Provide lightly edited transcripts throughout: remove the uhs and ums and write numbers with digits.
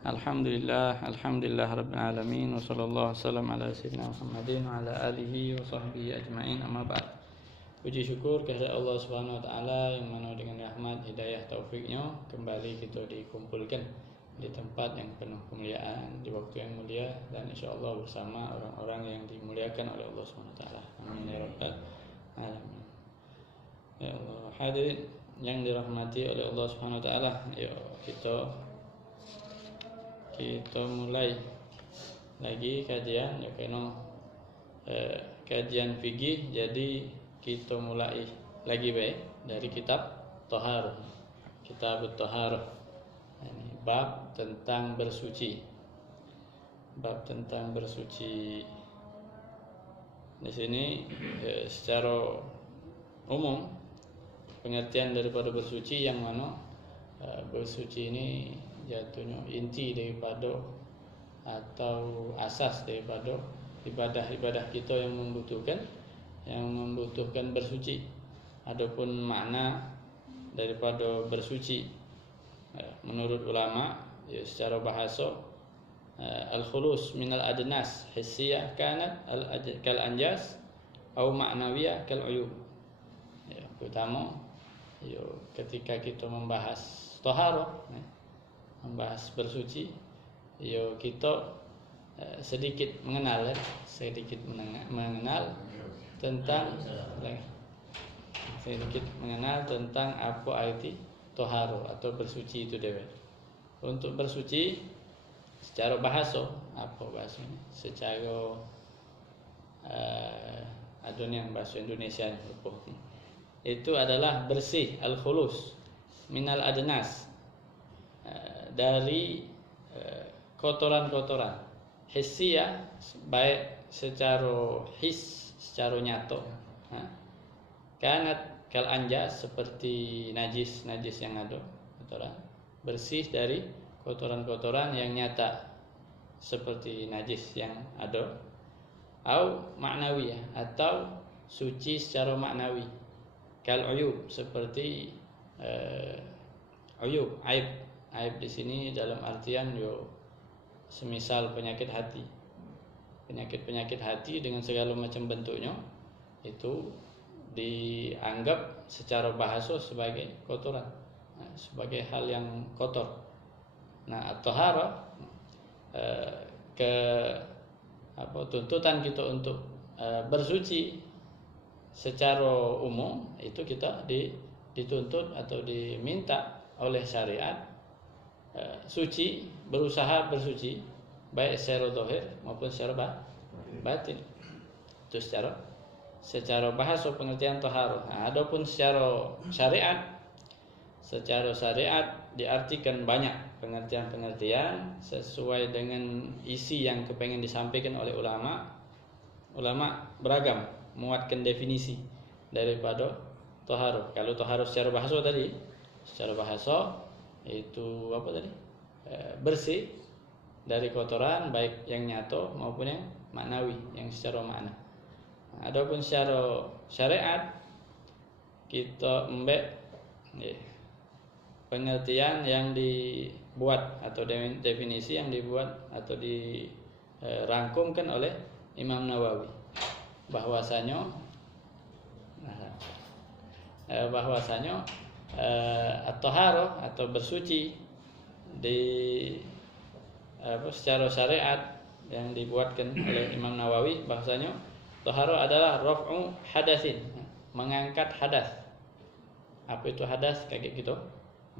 Alhamdulillah Rabbil Alamin. Wa sallallahu wasallam ala sayyidina Muhammadin wa ala alihi wa sahbihi ajma'in, amma ba'd. Puji syukur kehadirat Allah Subhanahu wa taala yang mana dengan rahmat, hidayah, taufiknya kembali kita dikumpulkan di tempat yang penuh kemuliaan, di waktu yang mulia, dan insyaallah bersama orang-orang yang dimuliakan oleh Allah Subhanahu wa taala. Amin ya rabbal alamin. Ya Allah, hadirin yang dirahmati oleh Allah Subhanahu wa taala, yuk kita mulai lagi kajian ya kena kajian fikih. Jadi kita mulai lagi baik dari kitab Thaharah, kitab Thaharah. Ini bab tentang bersuci. Bab tentang bersuci. Di sini secara umum pengertian daripada bersuci yang mana bersuci ini jatuhnya inti daripada atau asas daripada ibadah-ibadah kita yang membutuhkan bersuci. Adapun makna daripada bersuci menurut ulama ya, secara bahasa al-khulus minal adnas hissiyah kanat kal anjas atau ma'nawiyah kal uyub. Ya, pertama ya, ketika kita membahas taharah, membahas bersuci, yo kita sedikit mengenal tentang apa arti toharo atau bersuci itu dewe. Untuk bersuci secara bahasa, apa bahasanya? Secara adonian bahasa Indonesia itu adalah bersih, al-khulus minal adnas, dari kotoran-kotoran hissiyah, baik secara secara nyata, kanat kal anjas, seperti najis yang ada, kotoran bersih dari kotoran-kotoran yang nyata seperti najis yang ada, au ma'nawiyah, atau suci secara maknawi, kal uyub, seperti uyub, aib di sini dalam artian yo semisal penyakit hati dengan segala macam bentuknya, itu dianggap secara bahasa sebagai kotoran, sebagai hal yang kotor. Nah, at-taharah tuntutan kita untuk bersuci secara umum itu kita dituntut atau diminta oleh syariat suci, berusaha bersuci baik secara zahir maupun secara batin. Itu secara bahasa pengertian taharah. Nah, adapun secara syariat diartikan banyak pengertian sesuai dengan isi yang kepengen disampaikan oleh ulama. Ulama beragam muatkan definisi daripada taharah. Kalau taharah secara bahasa tadi, secara bahasa itu apa tadi? Bersih dari kotoran baik yang nyata maupun yang maknawi, yang secara makna. Adapun secara syariat kita pengertian yang dibuat atau definisi yang dibuat atau dirangkumkan oleh Imam Nawawi, bahwasanya at-taharah atau bersuci secara syariat yang dibuatkan oleh Imam Nawawi, bahwasanya taharah adalah raf'u hadatsin, mengangkat hadas. Apa itu hadas? Kayak gitu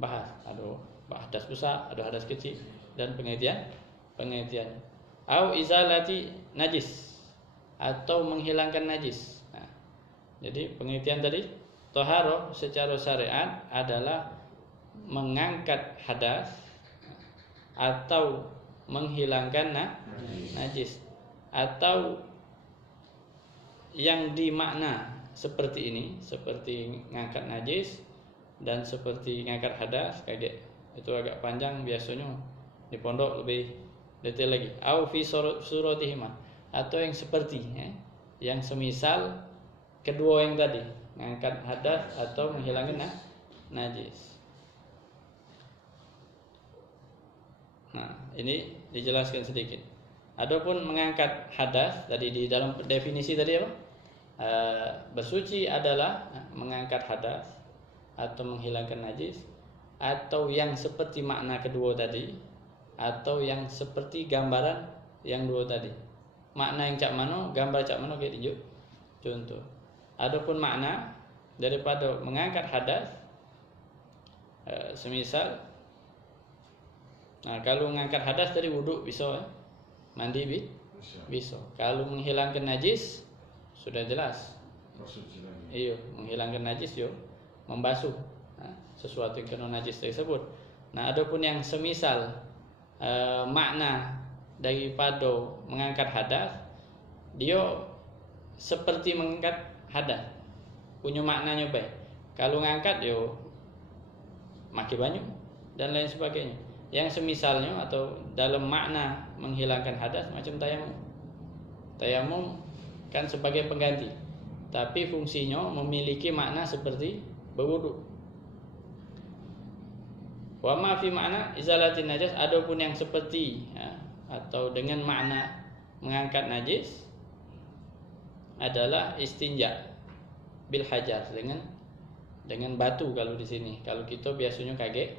bahas. Ada hadas besar, ada hadas kecil, dan pengertian. Au izalati najis, atau menghilangkan najis. Nah, jadi pengertian tadi taharah secara syariat adalah mengangkat hadas atau menghilangkan najis, atau yang dimakna seperti ini, seperti ngangkat najis dan seperti ngangkat hadas. Kayak itu agak panjang, biasanya di pondok lebih detail lagi. Au fi suratihima, atau yang seperti yang semisal kedua yang tadi, mengangkat hadas atau menghilangkan najis. Nah, ini dijelaskan sedikit. Adapun mengangkat hadas tadi di dalam definisi tadi apa? Bersuci adalah mengangkat hadas atau menghilangkan najis, atau yang seperti makna kedua tadi, atau yang seperti gambaran yang dua tadi. Makna yang cak mano, gambar cak mano kayak tunjuk contoh. Adapun makna daripada mengangkat hadas, semisal, nah kalau mengangkat hadas tadi wudhu bisa, mandi bisa. Kalau menghilangkan najis sudah jelas. Iya, menghilangkan najis yo membasuh sesuatu yang kena najis tersebut. Nah, adapun yang semisal makna daripada mengangkat hadas, dia seperti mengangkat hadas, punya maknanya baik. Kalau ngangkat yo maki banyu dan lain sebagainya. Yang semisalnya atau dalam makna menghilangkan hadas macam tayamum. Tayamum kan sebagai pengganti, tapi fungsinya memiliki makna seperti berwudu. Wa ma fi makna izalatin najas, adapun yang seperti atau dengan makna mengangkat najis adalah istinja bil hajar, dengan batu. Kalau di sini, kalau kita biasanya kaget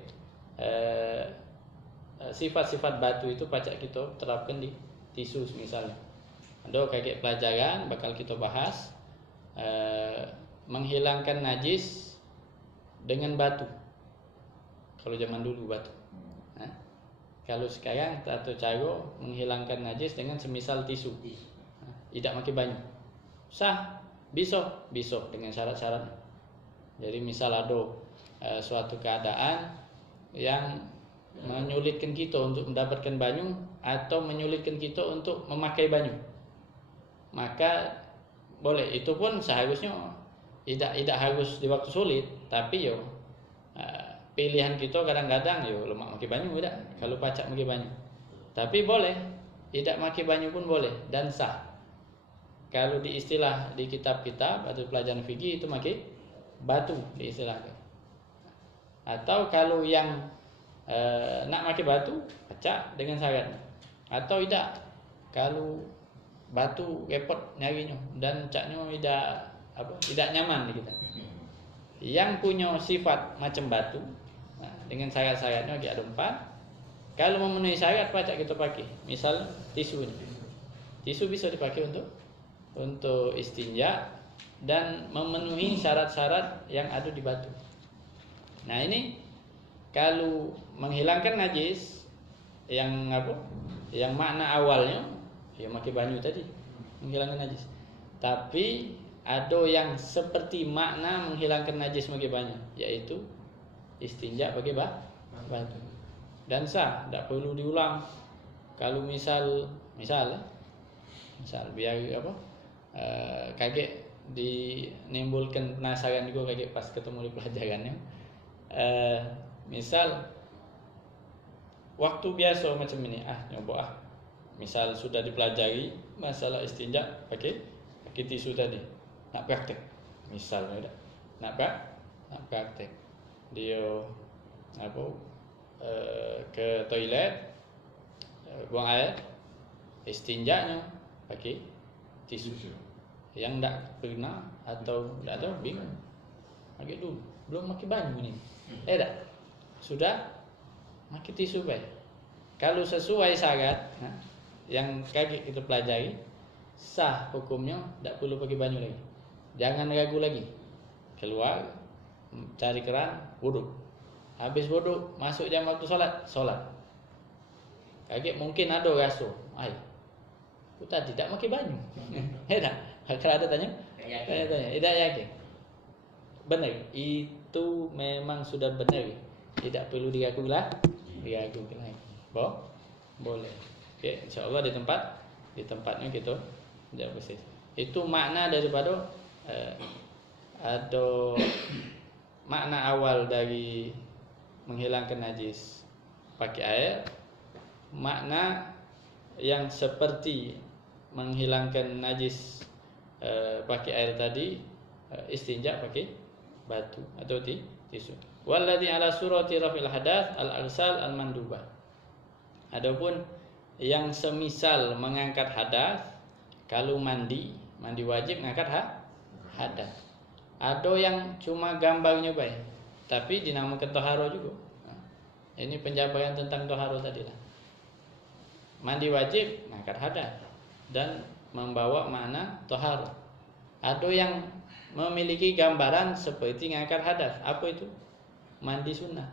sifat-sifat batu itu pacak kita terapkan di tisu misalnya. Ada kayak pelajaran bakal kita bahas menghilangkan najis dengan batu. Kalau zaman dulu batu. Kalau sekarang atau cara menghilangkan najis dengan semisal tisu. Tidak pakai banyu. Sah, bisa dengan syarat-syarat. Jadi misal ada suatu keadaan yang menyulitkan kita untuk mendapatkan banyu atau menyulitkan kita untuk memakai banyu, maka boleh. Itu pun seharusnya tidak harus di waktu sulit, tapi yo pilihan kita kadang-kadang yo lemak pakai banyu tidak, kalau pacak pakai banyu. Tapi boleh tidak pakai banyu pun boleh dan sah. Kalau di istilah di kitab-kitab atau pelajaran fikih itu pakai batu diistilahkan. Atau kalau yang nak pakai batu pacak dengan syarat, atau tidak, kalau batu repot nyarinya dan caknya tidak nyaman di kita. Yang punya sifat macam batu, dengan syarat-syaratnya ada 4. Kalau memenuhi syarat pacak kita pakai. Misal tisu ini. Tisu bisa dipakai untuk istinja dan memenuhi syarat-syarat yang ada di batu. Nah, ini kalau menghilangkan najis yang yang makna awalnya ya pakai banyu tadi, menghilangkan najis. Tapi ada yang seperti makna menghilangkan najis pakai banyu, yaitu istinja pakai batu. Dan sah, tidak perlu diulang. Kalau misal biar kaget dinimbulkan penasaran juga kaget pas ketemu di pelajarannya. Misal waktu biasa macam ini, misal sudah dipelajari masalah istinja pakai tisu tadi, nak praktek misalnya, nak praktek dia ke toilet, buang air, istinjanya pakai tisu. Yang tidak pernah atau tidak tahu bingung, pakai dulu, belum pakai banyu ini, sudah pakai tisu baik. Kalau sesuai syarat yang kaget kita pelajari, sah hukumnya, tidak perlu pakai banyu lagi. Jangan ragu lagi. Keluar, cari keran, wudhu. Habis wudhu, masuk jam waktu solat. Kaget mungkin ada rasa, aku tadi tidak pakai banyu. Kalau ada tanya, tidak yakin. Benar, itu memang sudah benar. Tidak perlu diragukan lagi. Boleh. Oke, insyaallah di tempatnya gitu. Tidak bersih. Itu makna daripada ada makna awal dari menghilangkan najis pakai air, makna yang seperti menghilangkan najis pakai air tadi, istinja pakai batu atau tisu. Walladzi ala surati rafil hadath al-arsal al-mandubah. Adapun yang semisal mengangkat hadas, kalau mandi wajib mengangkat hadas. Ada yang cuma gambarnya baik, tapi dinamakan toharo juga. Ini penjabaran tentang toharo tadi lah. Mandi wajib mengangkat hadas dan membawa makna toharo. Ada yang memiliki gambaran seperti mengangkat hadas. Apa itu? Mandi sunnah.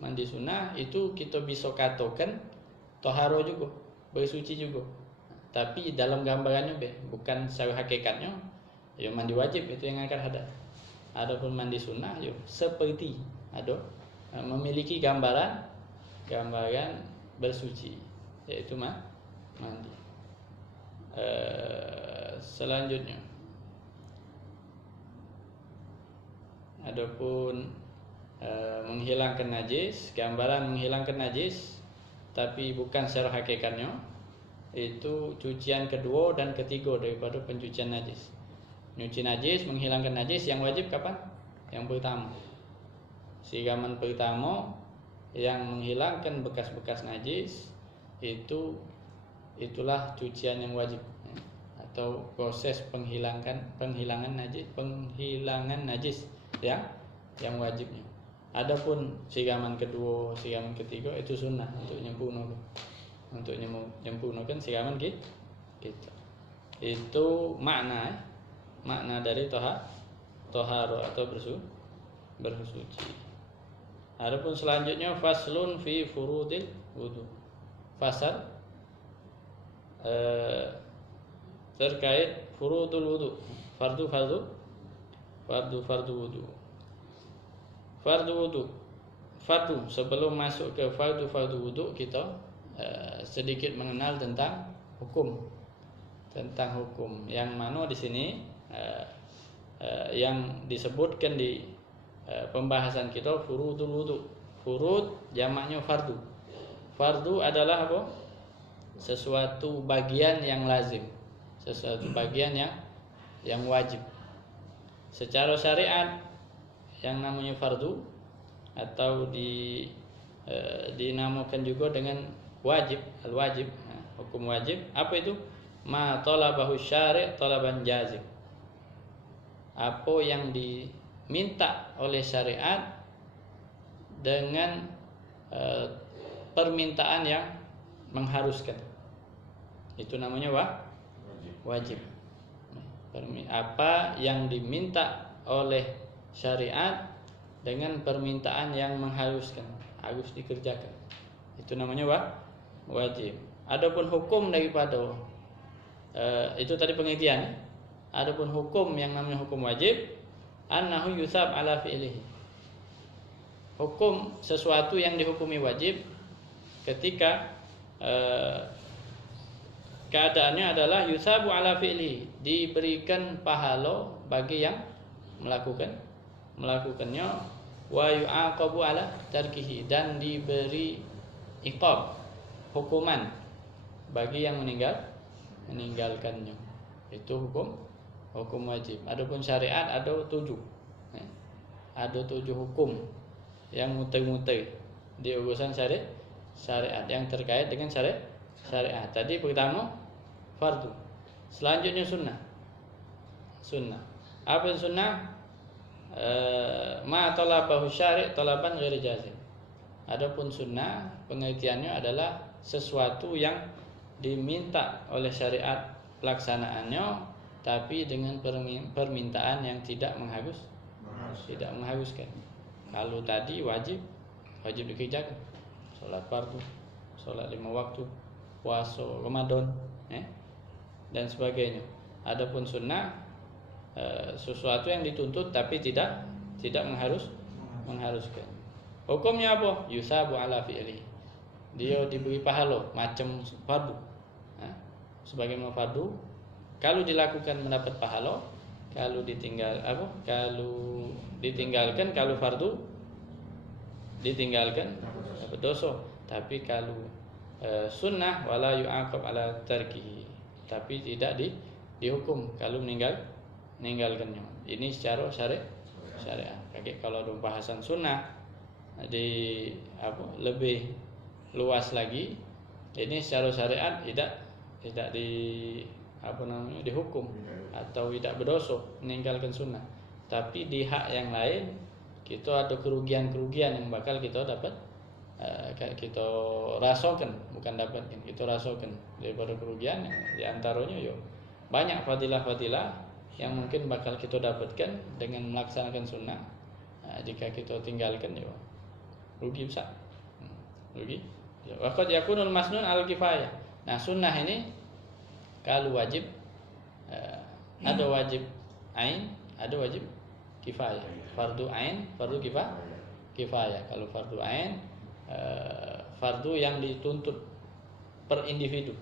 Mandi sunnah itu kita bisa katakan toharo juga, bersuci juga. Tapi dalam gambarannya bukan secara hakikatnya. Ya mandi wajib itu yang mengangkat hadas. Adapun mandi sunnah ya seperti ada memiliki gambaran bersuci, yaitu mandi. Selanjutnya, adapun menghilangkan najis, gambaran menghilangkan najis, tapi bukan secara hakikatnya, itu cucian kedua dan ketiga daripada pencucian najis. Nyuci najis, menghilangkan najis yang wajib kapan? Yang pertama. Siraman pertama yang menghilangkan bekas-bekas najis itulah cucian yang wajib, atau proses penghilangan najis yang wajibnya. Adapun siraman kedua, siraman ketiga itu sunnah untuk nyempurnakan siraman gitu. Itu makna dari toharo atau bersuci. Adapun selanjutnya faslun fi furudil wudu. Fasal terkait furudul wudu, fardu wudu. Fardu sebelum masuk ke fardu wudu kita sedikit mengenal tentang hukum. Yang mana di sini yang disebutkan di pembahasan kita furudul wudu. Furud jamaknya fardu. Fardu adalah apa? Sesuatu bagian yang lazim, sesuatu bagian yang wajib. Secara syariat yang namanya fardu atau dinamakan juga dengan wajib, al-wajib. Hukum wajib apa itu? Ma talabahu syari' talaban jazim. Apa yang diminta oleh syariat dengan permintaan yang mengharuskan, itu namanya wajib. Apa yang diminta oleh syariat dengan permintaan yang mengharuskan, harus dikerjakan, itu namanya wajib. Adapun hukum daripada itu tadi pengertian. Adapun hukum yang namanya hukum wajib, annahu yusab ala fi'lihi. Hukum sesuatu yang dihukumi wajib ketika keadaannya adalah yusabu ala fi'lihi, diberikan pahala bagi yang melakukannya, wa yu'aqabu ala tarkihi, dan diberi iqab, hukuman bagi yang meninggalkannya. Itu hukum wajib. Adapun syariat ada 7. Ada 7 hukum yang muter-muter di urusan syariat yang terkait dengan syariat. Tadi pertama fardu, selanjutnya sunnah. Apa sunnah? Ma talabahu syari' talaban ghairi jazim. Adapun sunnah pengertiannya adalah sesuatu yang diminta oleh syariat pelaksanaannya, tapi dengan permintaan yang tidak menghanguskan. Kalau tadi wajib dikerjakan, sholat fardu, sholat 5 waktu, puasa Ramadan, dan sebagainya. Adapun sunnah sesuatu yang dituntut tapi tidak mengharuskan. Hukumnya apa? Yusabu ala fi'li. Dia diberi pahala macam fardu. Sebagaimana fardu, kalau dilakukan mendapat pahala, kalau ditinggalkan, kalau fardu ditinggalkan dapat dosa. Tapi kalau sunnah wala yu'aqab ala tarkihi, tapi tidak dihukum kalau meninggalkannya. Ini secara syariat. Kalau ada pembahasan sunnah lebih luas lagi, ini secara syariat tidak dihukum atau tidak berdosa meninggalkan sunnah. Tapi di hak yang lain kita ada kerugian-kerugian yang bakal kita dapat, kita rasakan, bukan dapat, kita rasakan daripada kerugian. Di antaranya yo banyak fadilah-fadilah yang mungkin bakal kita dapatkan dengan melaksanakan sunnah. Jika kita tinggalkan yo rugi besar, rugi. Waqad yakunul masnun al kifayah. Nah, sunnah ini kalau wajib, ada wajib ain, ada wajib kifayah. Fardu ain, fardu kifayah. Kalau fardu ain, fardu yang dituntut per individu,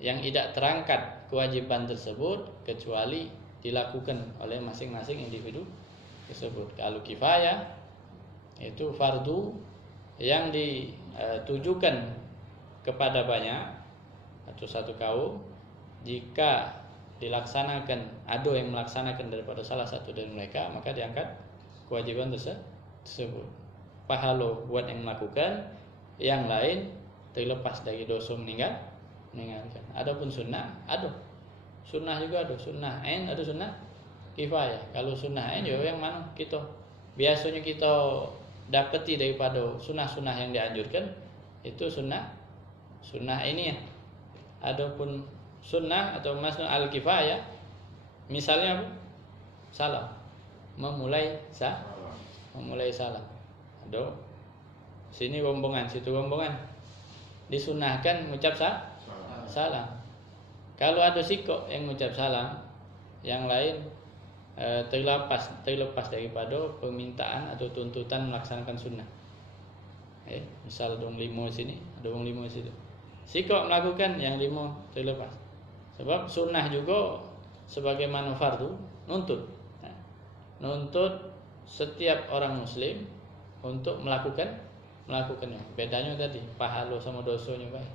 yang tidak terangkat kewajiban tersebut kecuali dilakukan oleh masing-masing individu tersebut. Kalau kifayah itu fardu yang ditujukan kepada banyak atau satu kaum. Jika dilaksanakan, ada yang melaksanakan daripada salah satu dari mereka, maka diangkat kewajiban tersebut. Pahala buat yang melakukan, yang lain terlepas dari dosa meninggalkan. Adapun sunnah, ada sunnah juga, ada sunnah ain, ada sunnah kifayah. Kalau sunnah ain yo yang mana kita biasanya kita dapati daripada sunnah-sunnah yang dianjurkan, itu sunnah ini ya. Adapun sunnah atau masnun al kifayah, misalnya apa? Salam, memulai salam. Ada sini rombongan, situ rombongan, disunahkan mengucap salam. Kalau ada sikok yang mengucap salam, yang lain terlepas daripada permintaan atau tuntutan melaksanakan sunnah. Misal dong 5 sini, ada dong 5 situ. Sikok melakukan, yang 5 terlepas. Sebab sunnah juga sebagaimana fardu nuntut setiap orang muslim untuk melakukannya. Bedanya tadi pahala sama dosanya baik.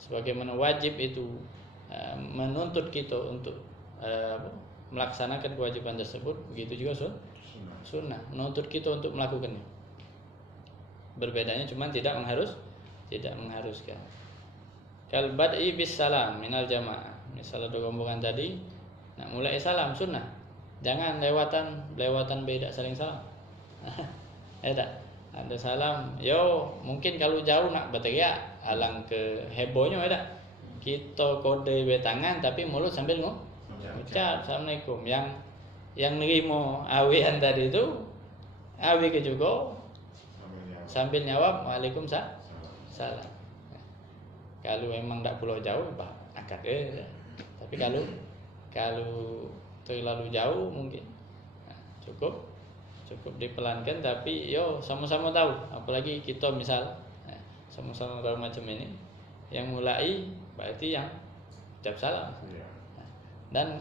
Sebagaimana wajib itu menuntut kita untuk melaksanakan kewajiban tersebut, begitu juga sunnah menuntut kita untuk melakukannya. Berbedanya cuma tidak mengharuskan. Kal bad'i bis salam minal jamaah. Misalnya ada rombongan tadi nak mulai salam, sunnah. Jangan lewatan beda saling salam. Ada salam, yo mungkin kalau jauh nak berteriak alang ke hebohnya kita kode tangan tapi mulut sambil ucap assalamualaikum. Yang nerimo awian tadi itu awi ke juga sambil jawab waalaikumsalam. Kalau memang tak pulau jauh bah akad tapi kalau terlalu jauh mungkin cukup dipelankan, tapi yo sama-sama tahu, apalagi kita misal sama-sama tahu macam ini, yang mulai berarti yang ucap salam. Dan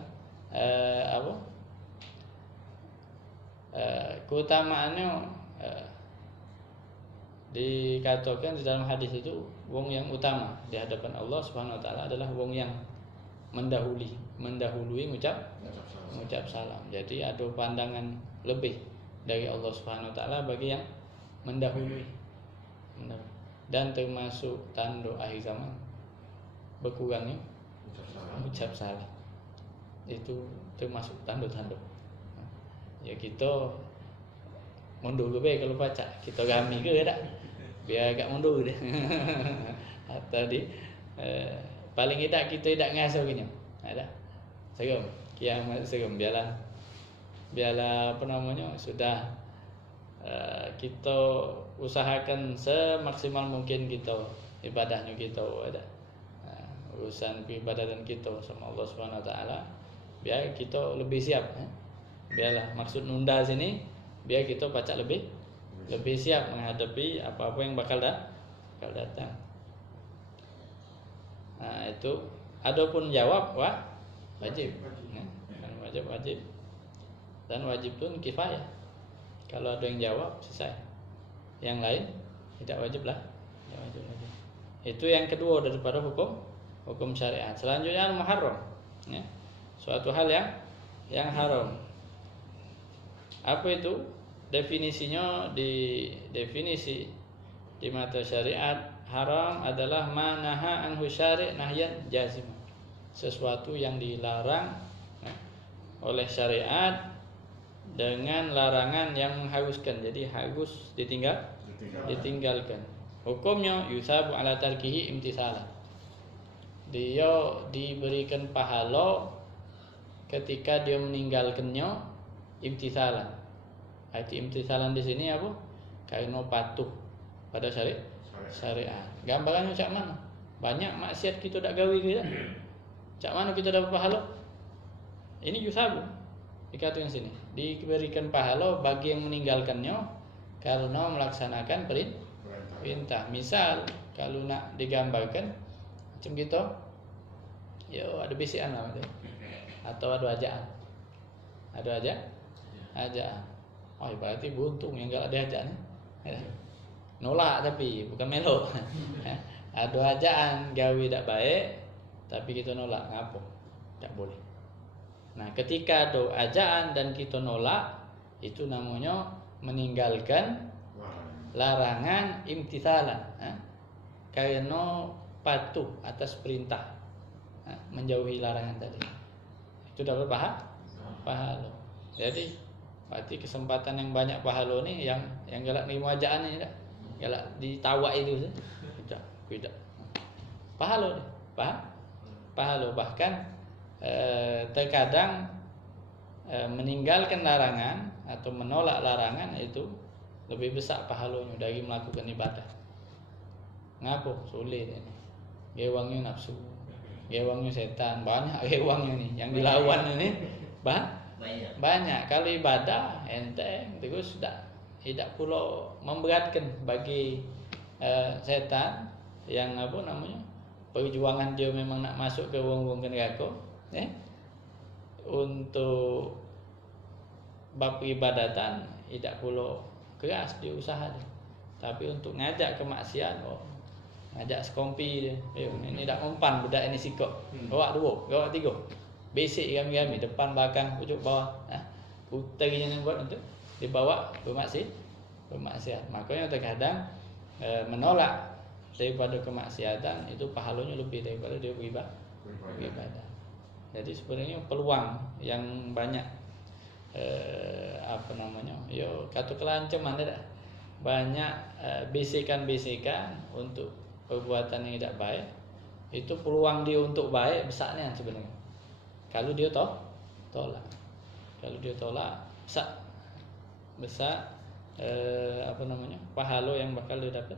keutamaannya dikatakan di dalam hadis itu, wong yang utama di hadapan Allah Subhanahu wa taala adalah wong yang mendahului mengucap salam. Jadi ada pandangan lebih dari Allah Subhanahu wa taala bagi yang mendahului. Dan termasuk tanda akhir zaman berkurangnya ucap salam. Itu termasuk tanda-tanda. Ya kita mundur ke kalau baca, kita gami ke tak? Biar agak mundur deh. Atau paling tidak kita tidak ngasuh gini. Ada. Seram. Kiamat seram, biarlah apa namanya, sudah kita usahakan semaksimal mungkin kita ibadahnya kita ada urusan peribadatan kita sama Allah Subhanahu wa taala, biar kita lebih siap. Biarlah maksud nunda sini biar kita baca lebih siap menghadapi apa-apa yang bakal datang. Nah, itu adapun jawab wajib. Wajib. Dan wajib pun kifayah. Kalau ada yang jawab selesai. Yang lain tidak wajib lah. Wajib. Itu yang kedua daripada hukum syariat. Selanjutnya muharram. Ya. Suatu hal yang haram. Apa itu? Definisinya di definisi di mata syariat haram adalah manaha anhu syari' nahyan jazim. Sesuatu yang dilarang oleh syariat dengan larangan yang menghanguskan. Jadi hangus ditinggalkan. Hukumnya yusabu ala tarkihi imtithalan. Dia diberikan pahala ketika dia meninggalkannya imtithalan. Arti imtithalan di sini apa? Karena patuh pada syariat. Gambarannya cak mana? Banyak maksiat kita tak gawe kita. Cak mana kita dapat pahala? Ini yusabu. Dikatakan sini, diberikan pahala bagi yang meninggalkannya karena melaksanakan perintah. Misal kalau nak digambarkan macam gitu, yo ada bisikan lah itu. Atau ada ajaan. Ada ajaan. Oh, berarti buntung yang enggak ada ajaan. Nolak tapi bukan melok. Ada ajaan gawe tak baik tapi kita nolak, ngapo? Tak boleh. Nah, ketika ada ajaan dan kita nolak, itu namanya meninggalkan larangan imtithalan. Karena patuh atas perintah, menjauhi larangan tadi. Itu dapat pahala. Jadi berarti kesempatan yang banyak pahala ni yang galak nerima ajaan ni tak. Galak ditawak itu tidak. Pahala ni. Pahala bahkan terkadang meninggalkan larangan atau menolak larangan itu lebih besar pahalanya dari melakukan ibadah. Ngapo? Sulit ini. Gewangnya nafsu. Gewangnya setan, banyak gewangnya nih yang dilawan ini. Banyak. Kalau ibadah enteng terus tidak pula memberatkan bagi setan yang apa namanya? Perjuangan dia memang nak masuk ke wong-wong neraka, untuk bab ibadatan tidak pula keras dia usaha dia. Tapi untuk ngajak ke maksiat, ngajak sekompi dia. Ini dak umpan budak ini sikok. Bawa 2, bawa 3. Basic kami depan belakang pucuk bawah. Putarnya yang buat untuk dibawa bermaksiat. Makanya terkadang menolak daripada kemaksiatan itu pahalanya lebih daripada dia beribadah. Jadi sebenarnya peluang yang banyak kata kelancem ada dah. Banyak bisikan-bisikan untuk perbuatan yang tidak baik. Itu peluang dia untuk baik besarnya sebenarnya. Kalau dia tolak. Kalau dia tolak besar pahala yang bakal dia dapat.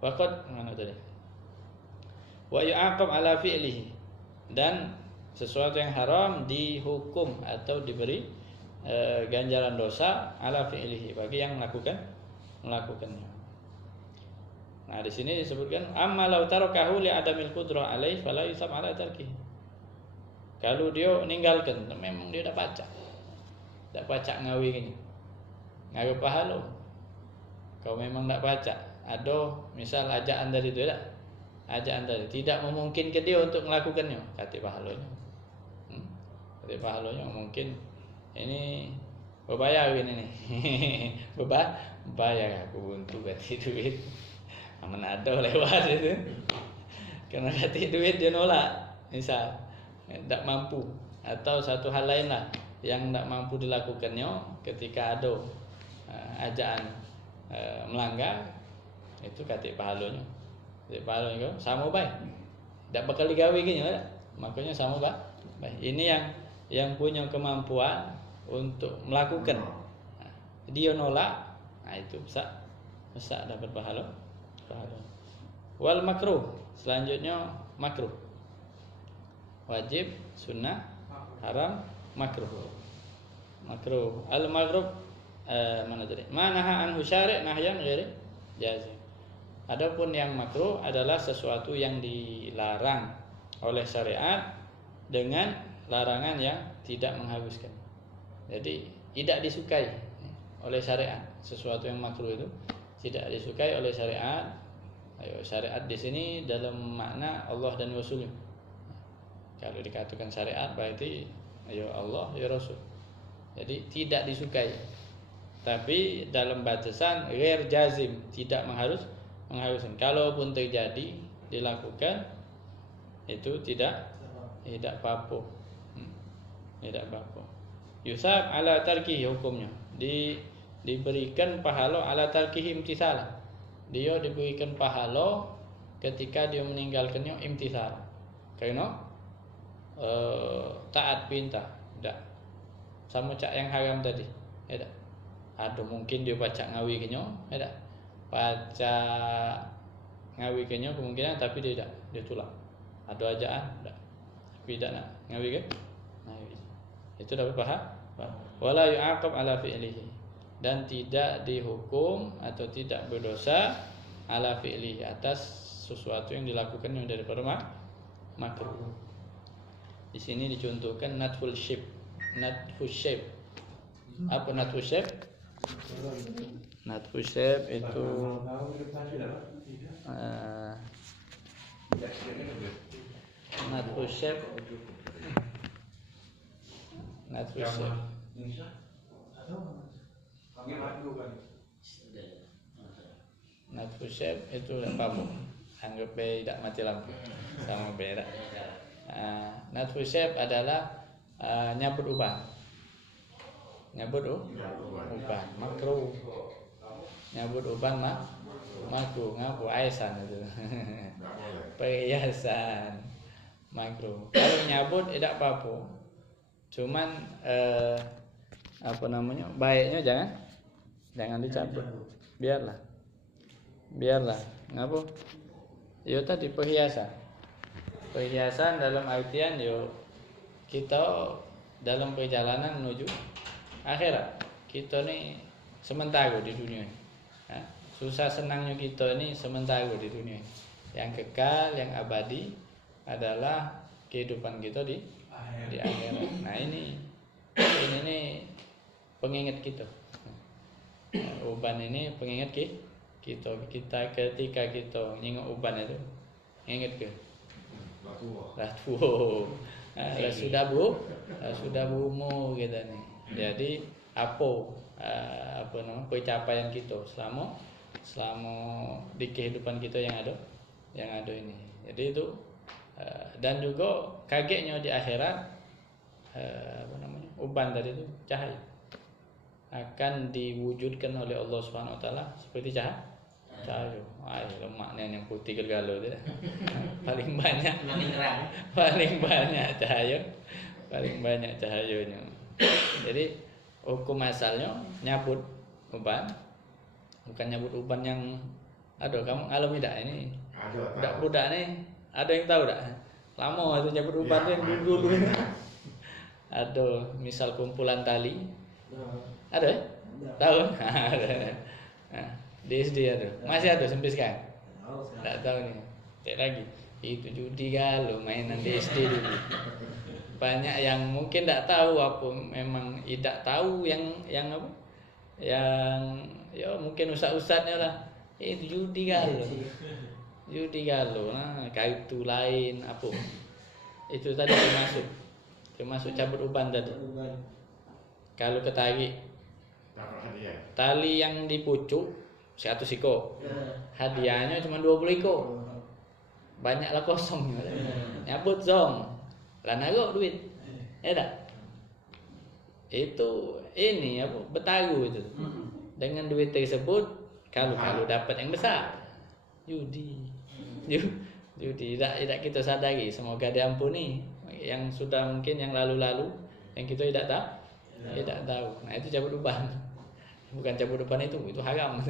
Waqad mana tadi? Wa yu'aqab ala fi'lihi, dan sesuatu yang haram dihukum atau diberi ganjaran dosa ala fi'lihi bagi yang melakukannya. Nah, di sini disebutkan amma law tarakahu li adamil qudrah alaihi fala yusab ala tarkihi. Kalau dia ninggalkan, memang dia dah pacak ngawi gini. Ngawi pahala. Kau memang tak pacak. Ada misal ajaan dari itu tak? Ajaan tadi tidak memungkinkan dia untuk melakukannya, kata pahalanya. Kata pahalanya mungkin ini berbayar ini nih. Bayar aku buntu kata duit. Mana ada lewat itu. Karena kata duit dia nolak. Misal tak mampu atau satu hal lain lah yang tak mampu dilakukannya ketika ada ajaan melanggar, itu kata pahalanya. Kata pahalanya sama baik. Tak bakal digawe gini tak? Makanya sama baik. Ini yang punya kemampuan untuk melakukan. Dia nolak, nah itu besar dapat pahala. Wal makruh, selanjutnya makruh. Wajib, sunnah, haram, makruh. Al makruh mana tadi? Manaha anhu syari' nahyan ghairi jazim. Adapun yang makruh adalah sesuatu yang dilarang oleh syariat dengan larangan yang tidak menghanguskan. Jadi tidak disukai oleh syariat. Sesuatu yang makruh itu tidak disukai oleh syariat. Syariat di sini dalam makna Allah dan Rasulnya. Kalau dikatakan syariat berarti Allah ya Rasul. Jadi tidak disukai. tapi dalam batasan ghair jazim, tidak mengharuskan. Kalaupun terjadi dilakukan itu tidak apa-apa. Tidak apa-apa. Yusab ala tarkihi, hukumnya diberikan pahala ala tarkihi imtisal. Dia diberikan pahala ketika dia meninggalkannya imtisal. Karena taat perintah. Tidak sama cak yang haram tadi. Tidak. Ada mungkin dia baca ngawi kenyo, tidak. Baca ngawi kenyo kemungkinan, tapi dia tidak, dia tolak. Ada ajaan, tidak. Tapi tidak nak ngawi ke? Ngawi. Itu dapat paham? Wala yu'aqab ala fi'lihi, dan tidak dihukum atau tidak berdosa ala fi'lihi, atas sesuatu yang dilakukan yang daripada makruh. Di sini dicontohkan natful shape. Natful shape. Apa natful shape? Natful shape itu natful shape. Natful shape. Natful shape itu apa bu? Anggap tidak mati lampu sama berak. Natful shape adalah nyabut uban. Nyabut uban makruh. Nyabut uban makruh. Ngapu aisan itu. Perhiasan makruh. Kalau nyabut tidak apa-apa. Cuman apa namanya? Baiknya jangan dicabut. Biarlah. Ngapa? Yo tadi perhiasan. Perhiasan dalam artian yo kita dalam perjalanan menuju akhirat. Kita ni sementara di dunia ini. Susah senangnya kita ni sementara di dunia ini. Yang kekal, yang abadi adalah kehidupan kita di akhirat. Nah ini pengingat kita. Uban ini pengingat kita ketika kita ingat uban itu, ingat ke? Lah tua. Sudah berumur kita nih. Jadi apa namanya pencapaian kita selama di kehidupan kita yang ada ini. Jadi itu dan juga kagetnya di akhirat apa namanya uban tadi itu cahaya akan diwujudkan oleh Allah Subhanahu Wa Taala seperti cahaya. Lemaknya yang putih galau tu. Paling banyak cahayanya. Jadi hukum asalnya nyabut uban, bukan nyabut uban yang ada. Kamu alami tak ini? Budak-budak ni ada yang tahu tak? Lama itu nyabut uban tu yang dulu. Ada misal kumpulan tali. Ada? Tahu? Ada. Di SD ada. Masih ada sampai sekarang? Tak tahu ni. Tak lagi. Itu judi galau mainan di SD dulu. Banyak yang mungkin tak tahu apa, memang tidak tahu yang apa? Yang ya mungkin ustaz-ustaznya lah. Itu judi galau. Judi galau. Nah, kartu lain apa? Itu tadi termasuk cabut uban tadi. Kalau ketarik tali yang dipucuk 100 ekor, hadiahnya cuma 20 ekor. Banyaklah kosong. Nyabut zong, lah naruh duit. Tak? Itu ini apa? Bertaruh itu. Dengan duit tersebut kalau dapat yang besar, judi. Tidak kita sadari. Semoga diampuni yang sudah mungkin yang lalu-lalu yang kita tidak tahu. Nah itu cabut uban. Bukan cabut uban itu haram.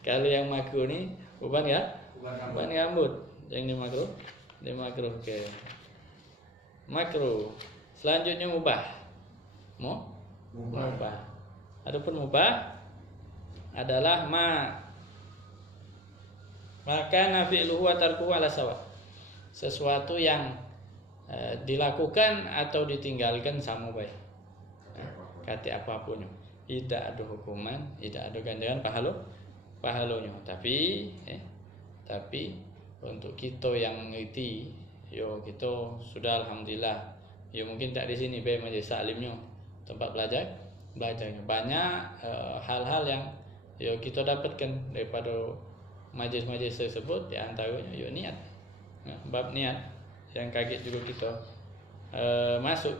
Kalau yang makruh ni uban ya, uban rambut. Yang di makruh ke makruh. Selanjutnya mubah. Mubah. Adapun mubah adalah maka nafi'luhu wa tarkuhu ala sawa. Sesuatu yang dilakukan atau ditinggalkan sama baik. Kata apapun. Tidak ada hukuman, tidak ada ganjaran pahalanya. Tapi untuk kita yang ngerti, yo kita sudah alhamdulillah. Yo mungkin tak di sini be majelis taklimnya tempat belajarnya banyak hal-hal yang yo kita dapatkan daripada majelis-majelis tersebut, di antaranya yo niat. Bab niat yang kaget juga kita masuk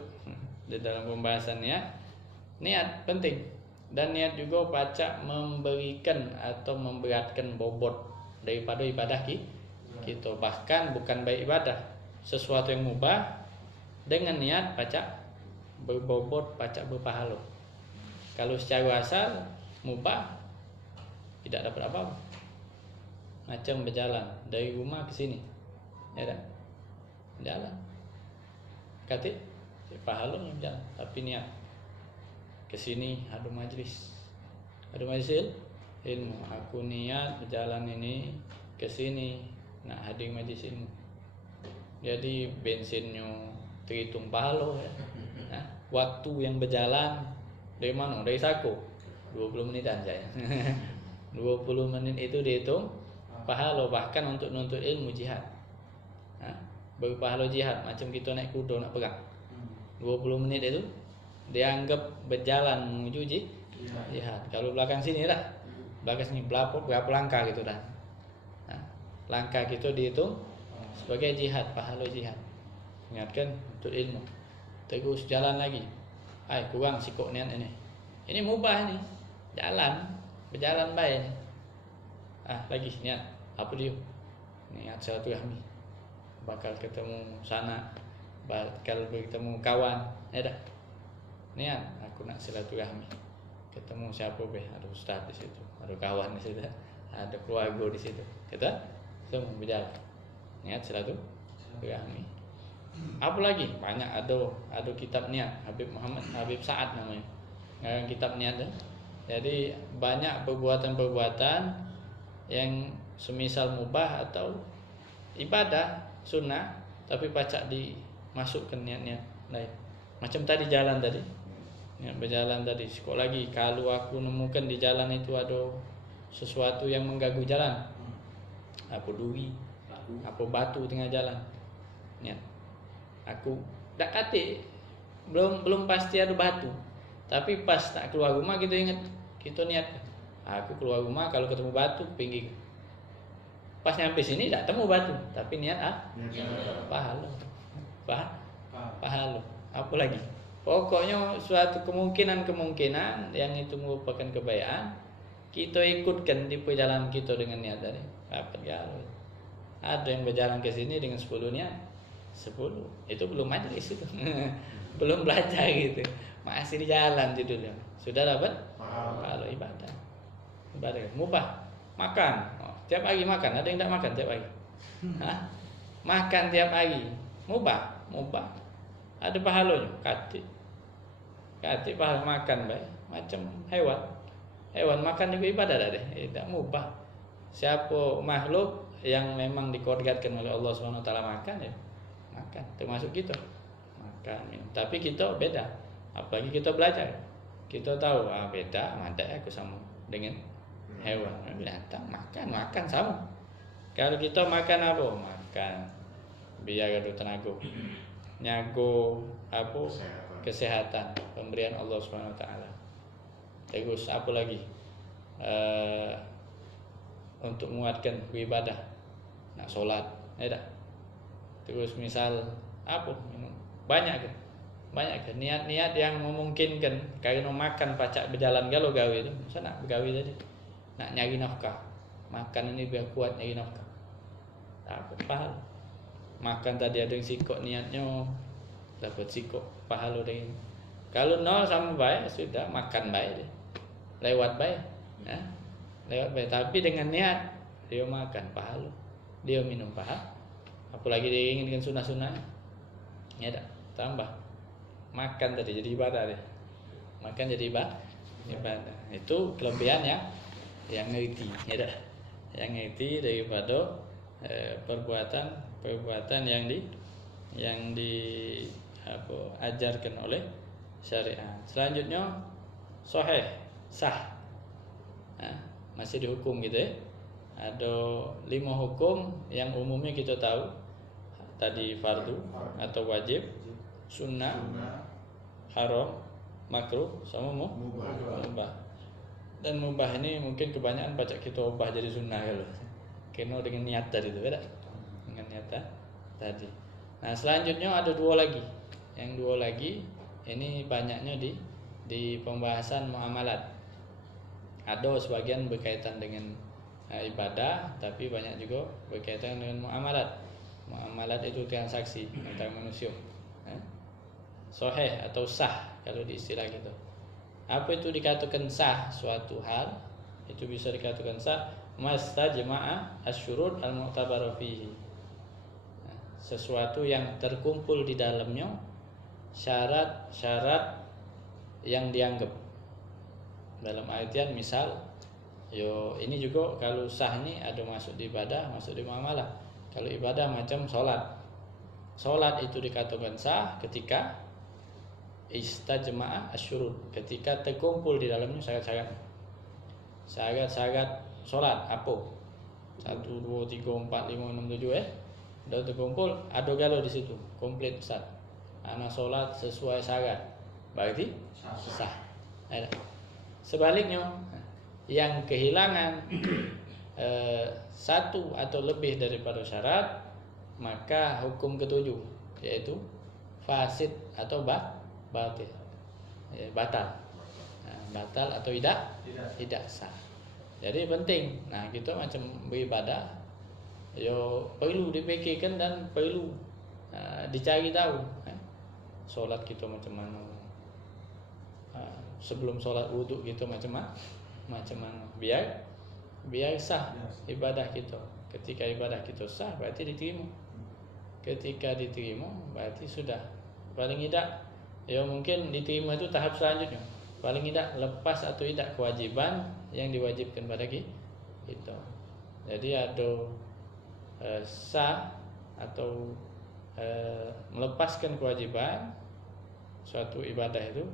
di dalam pembahasan niat penting, dan niat juga pacak memberikan atau memberatkan bobot daripada ibadah kita, bahkan bukan baik ibadah, sesuatu yang mubah dengan niat pacak berbobot, pacak berpahala. Kalau secara asal mubah tidak dapat apa-apa, macam berjalan dari rumah ke sini, ya kan? Jalan kata pahalanya berjalan, tapi niat ke sini ada majlis ilmu, aku niat berjalan ini ke sini nak hadir majlis ilmu, jadi bensinnya terhitung pahala ya. Nah, waktu yang berjalan dari mana? Dari Sako 20 menitan saya 20 menit itu dihitung pahala, bahkan untuk nuntut ilmu jihad. Nah, berpahala jihad macam kita naik kuda nak perang. 20 menit itu dianggap berjalan menuju jihad. Kalau belakang sini lah, belakang sini berapa langkah gitu dah. Nah, langkah kita dihitung sebagai jihad, pahala jihad. Ingatkan untuk ilmu. Terus jalan lagi. Kurang sikok niat ini. Ini mubah ni. Berjalan baik ni. Lagi niat. Apa dia? Niat silaturahmi. Bakal ketemu sana, bakal bertemu kawan, ya dah. Niat aku nak silaturahmi. Ketemu siapa ada ustaz di situ, ada kawan di situ, ada keluarga di situ. Kita semua berjalan. Niat silaturahmi. Apa lagi? Banyak ada kitab niat, Habib Sa'ad namanya. Ngarang kitab niat tu. Jadi banyak perbuatan-perbuatan yang semisal mubah atau ibadah sunnah, tapi pacak dimasukkan niat-niat lain. Macam tadi jalan tadi. Ya, berjalan tadi. Sekali lagi, kalau aku nemukan di jalan itu ada sesuatu yang mengganggu jalan, apa duri, apa batu tengah jalan, niat. Aku tak kata belum pasti ada batu, tapi pas tak keluar rumah kita ingat, kita niat, aku keluar rumah kalau ketemu batu pinggir. Pas nyampe sini tak temu batu, tapi niat pahala. Pahala. Apa lagi? Pokoknya suatu kemungkinan yang itu merupakan kebaikan, kita ikutkan di perjalanan kita dengan niat tadi. Dapat gaul. Ada yang berjalan ke sini dengan 10 niat. 10 itu belum majlis itu. Belum belajar gitu. Masih di jalan judulnya. Sudah dapat pahala ibadah. Ibadah mubah. Makan. Tiap hari makan, ada yang tak makan tiap hari. Makan tiap hari. Mubah. Ada pahalanya. Kati pahala makan baik. Macam hewan. Hewan makan juga ibadah dah deh. Tak mubah. Siapa makhluk yang memang dikodratkan oleh Allah SWT makan ya makan, termasuk kita makan minum. Tapi kita beda, apalagi kita belajar, kita tahu beda. Mantap aku sama dengan hewan, binatang makan sama. Kalau kita makan apa? Makan biar ada tenaga, nyago apa? Kesehatan, pemberian Allah SWT. Terus apa lagi? Untuk menguatkan ibadah, nak solat, ada. Terus misal apa? Banyak ke niat-niat yang memungkinkan. Karena makan pacak berjalan galau gawe itu, saya nak bergawe tadi, nak nyari nafkah. Makan ini biar kuat nyari nafkah. Dapat pahala. Makan tadi ada yang sikok niatnya, dapat sikok pahala dengan. Kalau 0 sama baik sudah makan baik deh, lewat baik, ya. Lewat baik. Tapi dengan niat dia makan pahala, dia minum pahala. Apalagi dia inginkan sunnah-sunnah, ya tak? Tambah makan tadi jadi ibadah deh. Makan jadi ibadah. Itu kelebihannya yang ngerti, ya tak? Yang ngerti daripada perbuatan yang ajarkan oleh syariat. Selanjutnya sah. Masih dihukum gitu ya. Ada 5 hukum yang umumnya kita tahu. Tadi fardu atau wajib, sunnah, haram, makruh sama mubah. Dan mubah ini mungkin kebanyakan baca kita ubah jadi sunnah kalau kena dengan niat tadi itu beda dengan niat tadi. Nah selanjutnya ada dua lagi. Yang dua lagi ini banyaknya di pembahasan muamalat. Ada sebagian berkaitan dengan ibadah, tapi banyak juga berkaitan dengan muamalat. Muamalat itu transaksi antar manusia. Sahih atau sah kalau di istilah gitu. Apa itu dikatakan sah suatu hal? Itu bisa dikatakan sah mastajma'a asyurut al-mu'tabar fihi. Sesuatu yang terkumpul di dalamnya syarat-syarat yang dianggap. Dalam artian misal ini juga kalau sah ini ada masuk di ibadah, masuk di muamalah. Kalau ibadah macam sholat. Sholat itu dikatakan sah ketika istajma'a asyurut, ketika terkumpul di dalamnya syarat-syarat. Syarat-syarat sholat apa? 1, 2, 3, 4, 5, 6, 7 udah terkumpul, ada galau di situ, komplit Ustaz. Anak sholat sesuai syarat, berarti sah. Sebaliknya, yang kehilangan satu atau lebih daripada syarat, maka hukum ketujuh yaitu fasid atau batal. Batal atau tidak sah. Jadi penting. Nah, kita macam beribadah perlu dipikirkan dan perlu dicari tahu. Solat kita macam mana? Sebelum solat wudhu kita macam mana? Biar sah ibadah kita. Ketika ibadah kita sah, berarti diterima. Ketika diterima, berarti sudah. Paling tidak, mungkin diterima itu tahap selanjutnya. Paling tidak lepas atau tidak kewajiban yang diwajibkan pada kita. Jadi ada sah atau melepaskan kewajiban suatu ibadah itu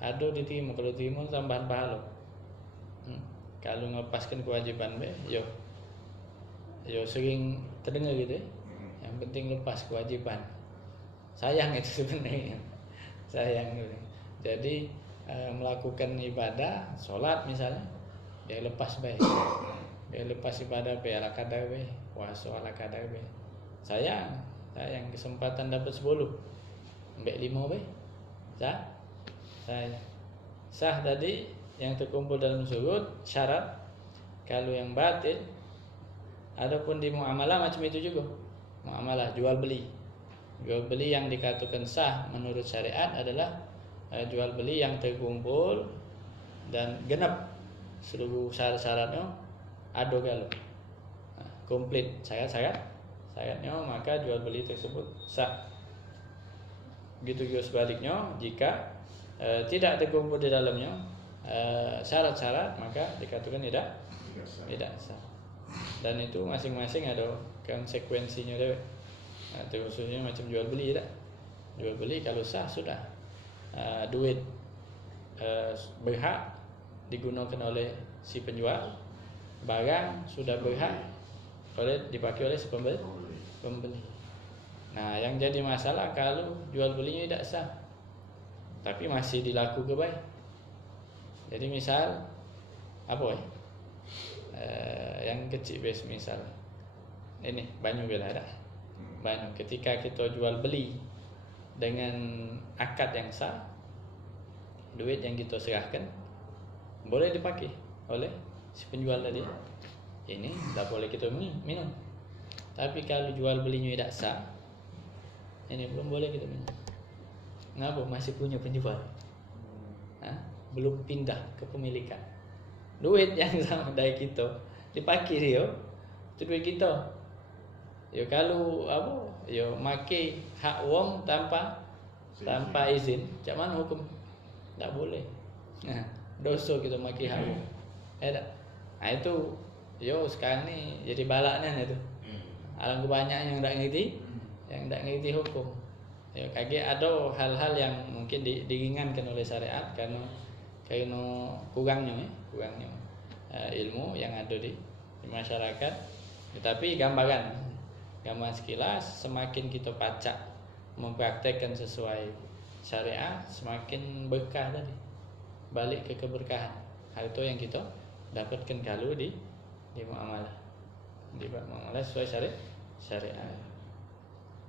ada diterima. Kalau diterima tambahan pahala. Kalau melepaskan kewajiban yo sering terdengar gitu ya. Yang penting lepas kewajiban. Sayang itu sebenarnya. Sayang gitu. Jadi melakukan ibadah, sholat misalnya, dia lepas baik. Dia lepas ibadah ala kadar baik, puasa ala kadar baik. Sayang kesempatan dapat 10, ambil 5 baik. Sayang. Sah tadi yang terkumpul dalam surut syarat. Kalau yang batil, adapun di muamalah macam itu juga. Muamalah jual beli yang dikatakan sah menurut syariat adalah jual beli yang terkumpul dan genap seluruh syarat-syaratnya ada galau komplit syaratnya, maka jual beli tersebut sah. Begitu juga sebaliknya, jika tidak terkumpul di dalamnya syarat-syarat, maka dikatakan tidak sah. Dan itu masing-masing ada konsekuensinya deh. Khususnya macam jual beli tak? Jual beli kalau sah sudah duit berhak digunakan oleh si penjual, barang sudah berhak dipakai oleh si pembeli. Nah, yang jadi masalah kalau jual belinya tidak sah, tapi masih dilakukan baik. Jadi misal apa yang kecil bes misal ini banyu bela dah. Banyu ketika kita jual beli dengan akad yang sah, duit yang kita serahkan boleh dipakai oleh si penjual tadi. Ini tak boleh kita minum. Tapi kalau jual belinya tidak sah, ini belum boleh kita minum. Kenapa? Masih punya penjual. Belum pindah kepemilikan. Duit yang sama dari kita dipakai dia, itu duit kita. Kalau make hak wong tanpa izin, macam mana hukum? Tak boleh. Dosa kita make hak wong. Nah itu sekarang ni jadi balaknya itu. Alangkah banyak yang tak ngerti hukum. Kaget ada hal-hal yang mungkin diringankan oleh syariat karena kurangnya ilmu yang ada di masyarakat. Tetapi gambaran sekilas, semakin kita pacak mempraktekkan sesuai syariat semakin berkah tadi, balik ke keberkahan. Hal itu yang kita dapatkan kalau di muamalah, sesuai syariat.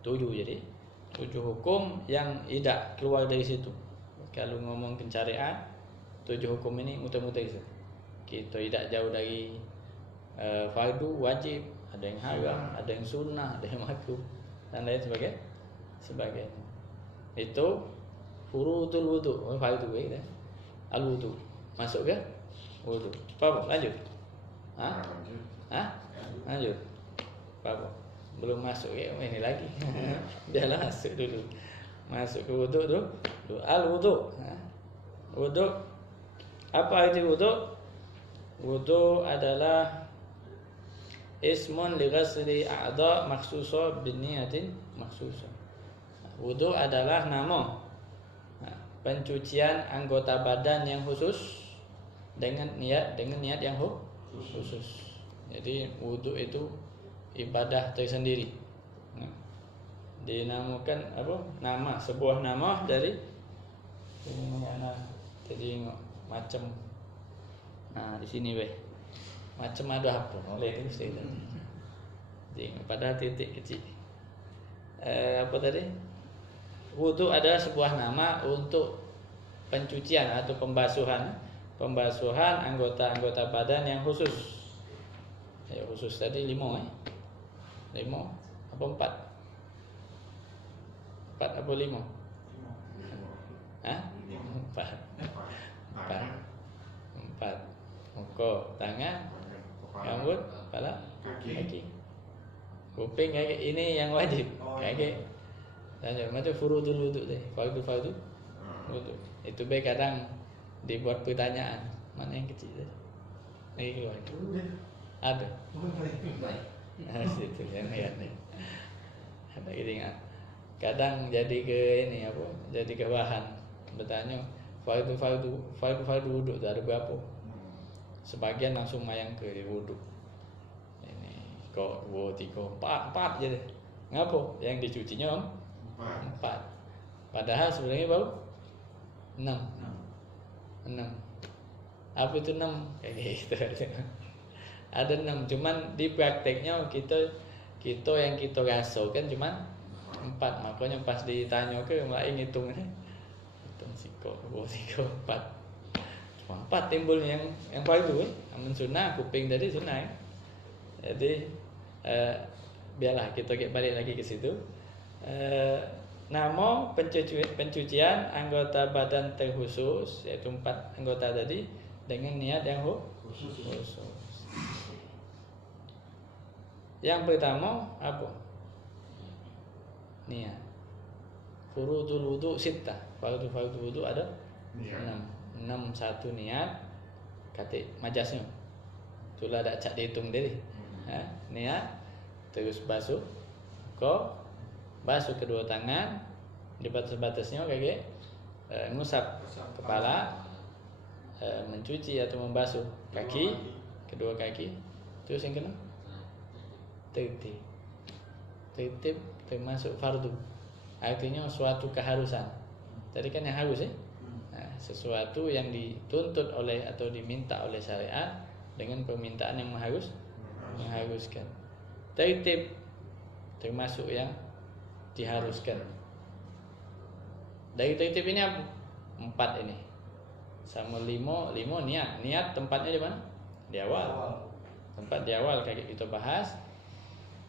7 jadi 7 hukum yang tidak keluar dari situ. Kalau ngomongin syariat, 7 hukum ini muter-muter itu. Kita tidak jauh dari fardu, wajib, ada yang haram, ada yang sunnah, ada yang makruh, dan lain sebagainya. Itu furudul wudu, fardu gitu. Al wudu. Masuk ke wudu. Apa? Lanjut. Lanjut. Apa? Belum masuk ya, ini lagi. Biarlah masuk dulu. Masuk ke wudu dulu. Al wudu. Wudu. Apa itu wudu? Wudu adalah ismun li ghasli a'dha makhsusa bin niyatin makhsusa. Wudu adalah nama pencucian anggota badan yang khusus dengan niat yang khusus. Jadi wudu itu ibadah tersendiri. Dinamakan apa? Nama, sebuah nama dari jadi macam. Nah, di sini macam ada apa? Oleh itu mesti tadi. Pada titik kecil. Apa tadi? Wudu adalah sebuah nama untuk pencucian atau pembasuhan anggota-anggota badan yang khusus. Ya, khusus tadi 5 apa 4? 4 apa 5? 4. Muka, tangan, rambut, kepala, kaki. Kuping, kaki. Ini yang wajib. Kaki. Lanjut, macam furudul wudu deh. Fardu wudu. Itu kadang dibuat pertanyaan, mana yang kecil deh? Ini ada. Situ yang nih. Ada ingat. Kadang jadi ke ini apa? Jadi ke bahan bertanya fardu wudu ada berapa? Sebagian langsung mayang ke wudu. Ini kok 2, 3, 4 jadi. Ngapa? Yang dicucinya 4. Padahal sebenarnya baru 6. Apa itu 6? Kayak gitu. Ada 6, cuman di prakteknya kita yang kita rasakan cuman 4. Makanya pas ditanya ke mulai ngitungnya. Hitung siko, 2, 3, 4. Cuma 4 timbul yang fardu amun sunnah, kuping tadi sunnah. Jadi biarlah kita balik lagi ke situ. Nama pencucian anggota badan terkhusus, yaitu 4 anggota tadi dengan niat yang khusus. Yang pertama apa? Niat. Furudul wudu 6. Fardu wudu ada 6. 1 niat. Kata majasnya. Itulah dak cak dihitung diri. Niat, terus basuh kedua tangan, di batas-batasnya kayak ngusap kepala, mencuci atau membasuh kedua kaki. Terus yang kena tertib termasuk fardu. Artinya suatu keharusan. Tadi kan yang harus sesuatu yang dituntut oleh atau diminta oleh syariat dengan permintaan yang mengharuskan. Tertib termasuk yang diharuskan. Dari tertib ini apa? 4 ini. Sama 5 niat tempatnya di mana? Di awal. Tempat di awal kayak kita bahas.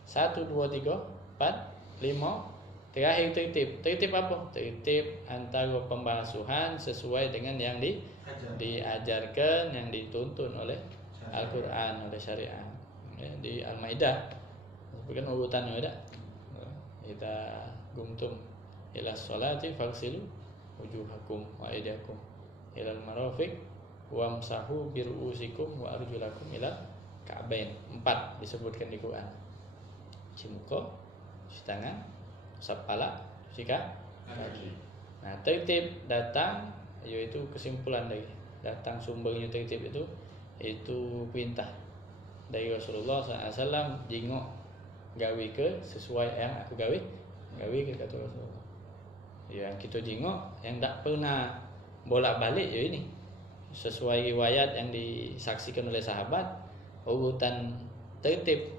1, 2, 3, 4, 5. Terakhir tertib. Tertib apa? Tertib antara pembasuhan sesuai dengan yang diajarkan, yang dituntun oleh Al-Quran, oleh syariat. Di Al-Maidah bukan urutannya ada. Kita gumtum ila sholati faghsilu wujuhakum wa aydiyakum ila al-marafiq wamsahu bi ru'usikum wa arjulakum ila ka'bain. 4 disebutkan di Quran. Cuci muka, cuci tangan, usap kepala, cuci kaki. Nah, tertib datang yaitu kesimpulan dari datang sumbernya tertib itu perintah dari Rasulullah SAW. Jingok gawi ke sesuai yang aku gawi ke kata Rasulullah. Yang kita jengok yang tak pernah bolak-balik ya ini. Sesuai riwayat yang disaksikan oleh sahabat, urutan tertib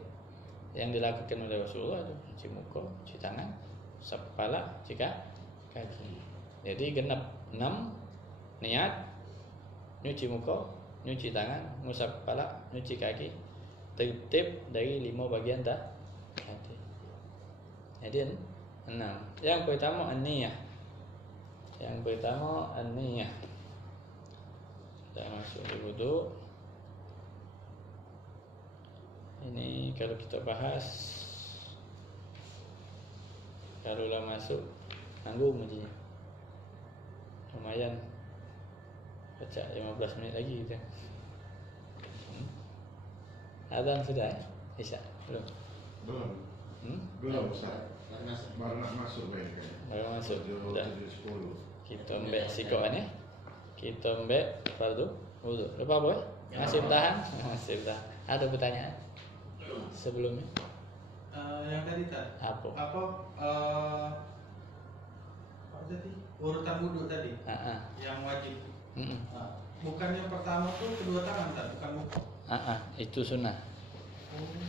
yang dilakukan oleh Rasulullah itu cuci muka, cuci tangan, usap kepala, cuci kaki. Jadi genap 6 niat, nyuci muka, nyuci tangan, ngusap kepala, nyuci kaki, tertib dari 5 bagian tadi. Jadi 6. Yang pertama an-niyah. Yang pertama an-niyah. Kita masuk di wudu. Ini kalau kita bahas, kalau lah masuk nanggung aja. Lumayan. Baca 15 menit lagi kita. Adhan sudah? Isya? Belum? Belum Ustaz. Baru nak masuk baik. Baru masuk. 7:10. Kita mbek sikoan ya. Kita mbek fardu wudu. Lupa boy? Masih bertahan? Masih bertahan. Ada pertanyaan? Sebelumnya? Yang tadi Apa? apa tadi? Urutan wudhu tadi. Yang wajib. Bukan yang pertama tuh kedua tangan bukan muka. Itu sunnah.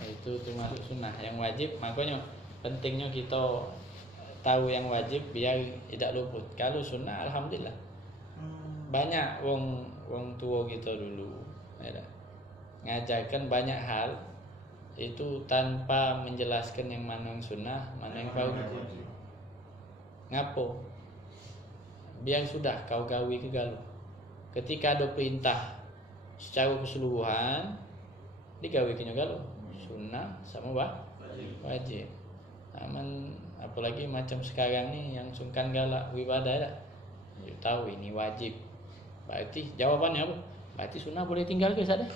Itu termasuk sunnah. Yang wajib makanya pentingnya kita tahu yang wajib biar tidak luput. Kalau sunnah alhamdulillah. Banyak wong tua kita dulu ya, ngajarkan banyak hal itu tanpa menjelaskan yang mana yang sunnah, mana yang fardu. Ngapo? Biar sudah kau gawi ke galuh. Ketika ada perintah secara keseluruhan digawi ke galuh. Sunnah sama wajib. Aman apalagi macam sekarang nih yang sungkan galak ibadah dah. You tahu ini wajib. Berarti jawabannya apa? Berarti sunnah boleh tinggal ke sana?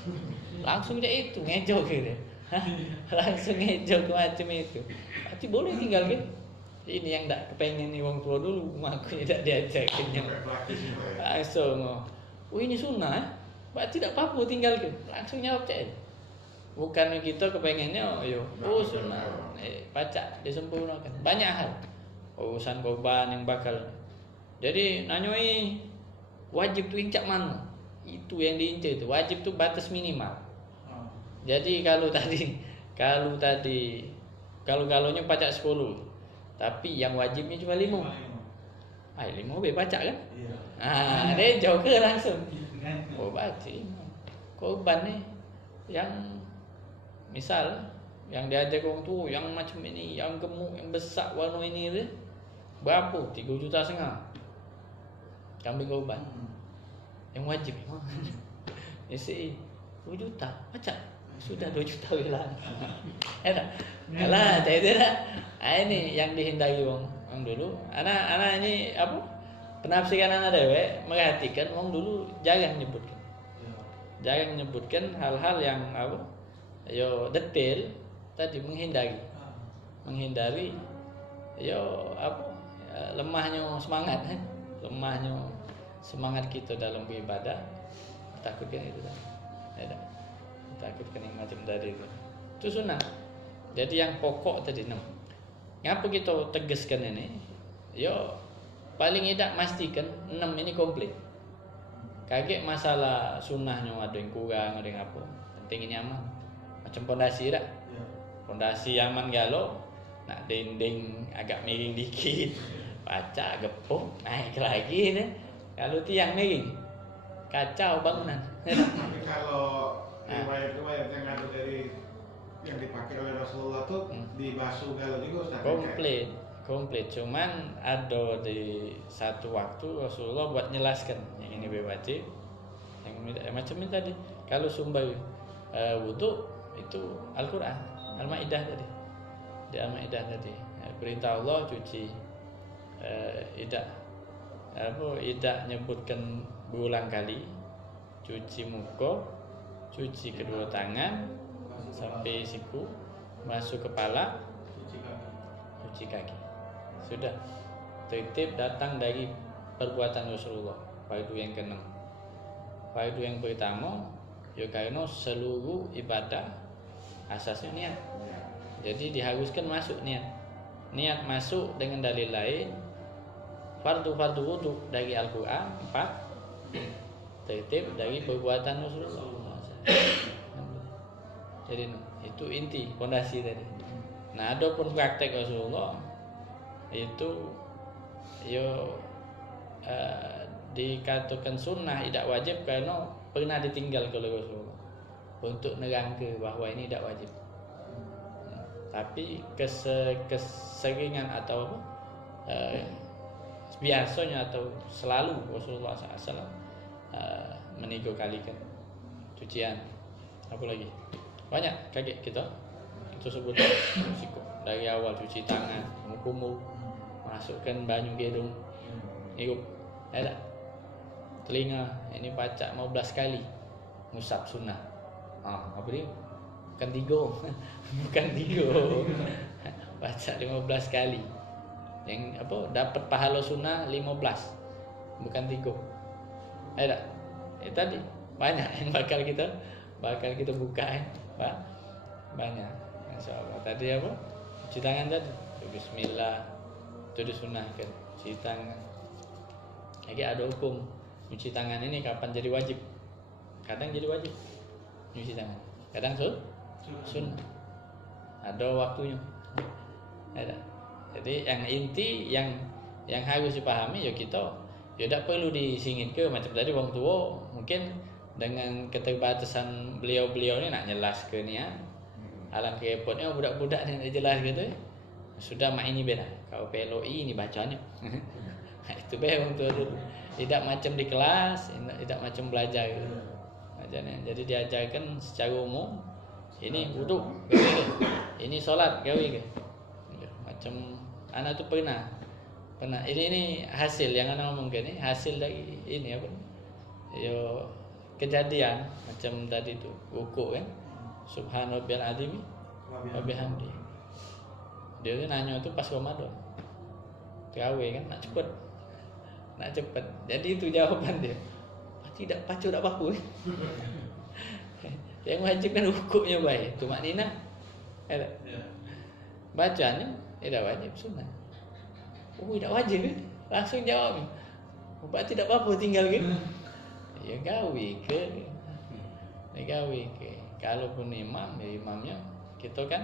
Langsung dia itu ngejo ke dia. Langsung ngejo ke macam itu. Berarti boleh tinggal ke? Ini yang tak kepengen nih wong tua dulu, makanya tak diajakin. Langsung, ini sunnah, berarti tak apa-apa tinggal ke? Langsung jawab cek. Bukan kita kepengennya, sunnah, baca disempurnakan. Banyak hal, urusan korban yang bakal. Jadi nanyoi wajib tuh incak mana? Itu yang diincar itu. Wajib tuh batas minimal. Jadi kalau nya pajak 10, tapi yang wajibnya cuma 5. 5 be baca kan? Iya. Dia jauh ke langsung. Oh baca. Korban nih yang misal yang diajak orang tua yang macam ini, yang gemuk, yang besar warna ini tu berapa? 3,5 juta. Kambing korban. Yang wajib. Isi 2 juta. Baca. Sudah 2 juta hilang. Enak. Alah, itu dah. Ini yang dihindari wong dulu. Anak ini apa? Penafsiran anak dewe merhatikan wong dulu jarang nyebutkan. Jarang menyebutkan hal-hal yang apa? Detail tadi menghindari. Menghindari lemahnya semangat lemahnya semangat kita dalam beribadah. Takutkan itu dah. Ya dah. Takutkan yang macam tadi itu sunnah. Jadi yang pokok tadi 6. Ngapa kita tegaskan ini? Paling tidak pastikan 6 ini komplit. Kaget masalah sunnahnya ada yang kurang, ada yang apa. Penting ini aman. Macam pondasi tak? Pondasi aman galau, nak dinding agak miring dikit, baca gepuk, naik lagi deh. Kalau tiang miring, kacau bangunan. Tapi kalau riwayat-riwayat yang ada dari yang dipakai oleh Rasulullah tuh dibasuh galau juga Ustaz. Komplit. Cuman ada di satu waktu Rasulullah buat nyelaskan yang ini wajib, yang macam ini tadi. Kalau sumber wudu itu Al-Quran, Al-Maidah tadi. Di Al-Maidah tadi perintah Allah cuci idah nyebutkan berulang kali, cuci muka, cuci kedua tangan sampai siku, masuk kepala, cuci kaki. Sudah. Tertib datang dari perbuatan Rasulullah. Fardu yang ke-6. Fardu yang pertama karena seluruh ibadah asasnya niat. Jadi diharuskan masuk niat. Niat masuk dengan dalil lain, fardu wudu dari Al-Quran 4, tertib dari perbuatan Rasulullah. Jadi itu inti fondasi tadi. Nah, adapun praktek Rasulullah itu dikatakan sunnah tidak wajib karena pernah ditinggal oleh Rasulullah untuk nerangkan bahwa ini tidak wajib. Tapi keseringan atau biasanya atau selalu Rasulullah SAW menegur kalikan cucian. Apa lagi? Banyak kaget kita sebut risiko dari awal cuci tangan, kumur, masukkan banyu gedung, hirup, ada telinga ini pacak 15 kali, ngusap sunnah. Apa dia? Bukan 3 bukan 3 pacak 15 kali. Yang apa? Dapat pahala sunnah 15, bukan 3. Ada. Tadi banyak yang bakal kita buka Pak. Banyak. Insyaallah. Tadi apa? Cuci tangan tadi. Bismillah. Itu disunahkan. Cuci tangan. Lagi ada hukum. Cuci tangan ini kapan jadi wajib? Kadang jadi wajib. Cuci tangan. Kadang sunnah. Ada waktunya. Ada. Jadi yang inti yang harus dipahami ya kita tidak perlu disingit ke macam tadi wong tua mungkin dengan keterbatasan beliau ini nak jelas ke ni alam repotnya budak-budak ni jelas gitu ya. Sudah mak ini beda. Kau PLOI ini bacanya. Itu wong tua dulu. Tidak macam di kelas, tidak macam belajar gitu. Jadi diajarkan secara umum ini wudu, ini solat gawe ke. Macam anak tu pernah ini hasil yang anak ngomongkan ini hasil dari ini apa? Yo kejadian macam tadi tu rukuk kan. Subhanarabbiyal azim wa bihamdi. Dia tu nanya tu pas Ramadan. Gawe kan nak cepat. Jadi itu jawaban dia. Tidak pacu tak apa-apa. Yang wajib kan rukuknya baik. Tu maknina. Ada. Bacaannya tidak wajib sunnah. Tidak wajib langsung jawab. Berarti tidak apa-apa tinggal gitu. Ya gawe ke. Kalaupun imamnya kita kan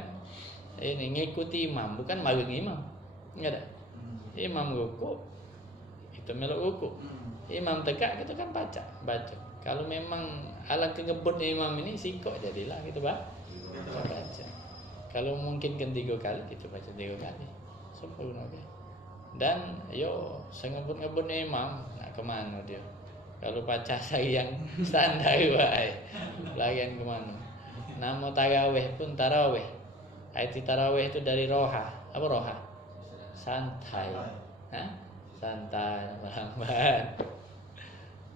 ini ngikuti imam, bukan magang imam. Enggak ada. Imam rukuk, kita melok rukuk. Imam tegak kita kan baca. Kalau memang alat kengebutnya imam ini sikok jadilah kita baca. Kalau mungkin kan 3 kali kita baca 3 kali. Sempurna okay. Dan yo sengebut-ngebutnya imam nak kemana dia? Kalau baca saya yang standar wae. Lagian kemana? Nama tarawih pun tarawih. Arti tarawih itu dari roha. Apa roha? Santai. Santai, lambat.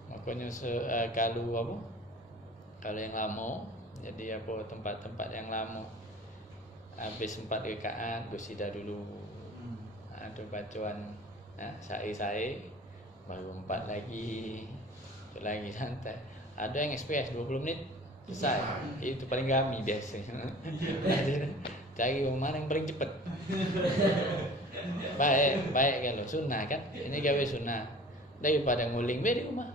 Makanya kalau apa? Kalau yang lama, jadi apa tempat-tempat yang lama. Habis 4 rakaat bersida dulu. Ada bacaan sai baru 4 lagi. Itu lagi santai. Ada yang express 20 menit selesai. Itu paling kami biasanya. Cari mana yang paling cepat. Baik kalau sunnah kan. Ini gawe sunnah. Daripada nguling di rumah.